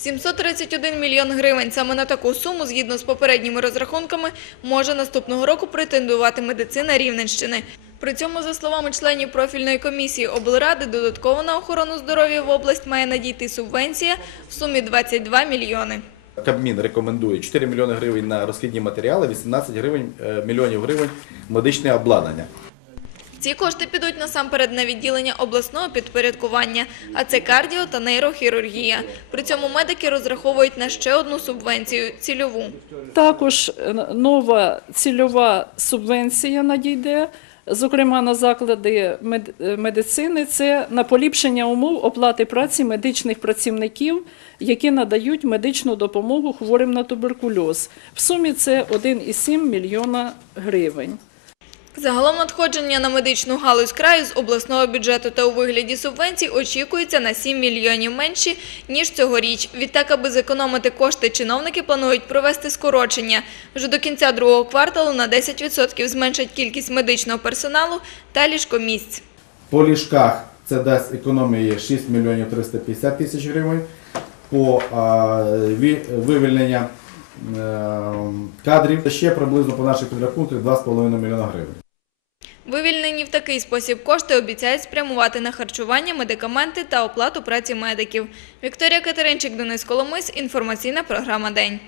731 мільйон гривень. Саме на таку суму, згідно з попередніми розрахунками, може наступного року претендувати медицина Рівненщини. При цьому, за словами членів профільної комісії облради, додатково на охорону здоров'я в область має надійти субвенція в сумі 22 мільйони. Кабмін рекомендує 4 мільйони гривень на розхідні матеріали, 18 гривень, е, мільйонів гривень медичне обладнання. Ці кошти підуть насамперед на відділення обласного підпорядкування, а це кардіо та нейрохірургія. При цьому медики розраховують на ще одну субвенцію – цільову. Також е, нова цільова субвенція надійде, зокрема на заклади е, медицини. Це на поліпшення умов оплати праці медичних працівників, які надають медичну допомогу хворим на туберкульоз. В сумі це 1,7 мільйона гривень. Загалом надходження на медичну галузь краю з обласного бюджету та у вигляді субвенцій очікується на 7 мільйонів менші, ніж цьогоріч. Відтак, аби зекономити кошти, чиновники планують провести скорочення. Вже до кінця другого кварталу на 10% зменшать кількість медичного персоналу та ліжкомісць. По ліжках це дасть економії 6 мільйонів 350 тисяч гривень. По вивільнення е, кадрів ще приблизно по наших підрахунках 2,5 мільйона гривень. Вивільнені в такий спосіб кошти обіцяють спрямувати на харчування, медикаменти та оплату праці медиків. Вікторія Катеринчик, Денис Коломис, інформаційна програма «День».